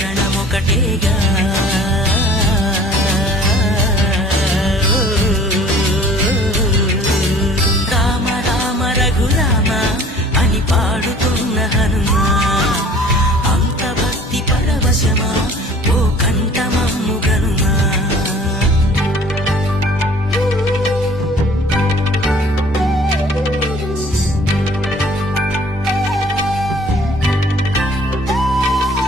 క్షణమొకటేగా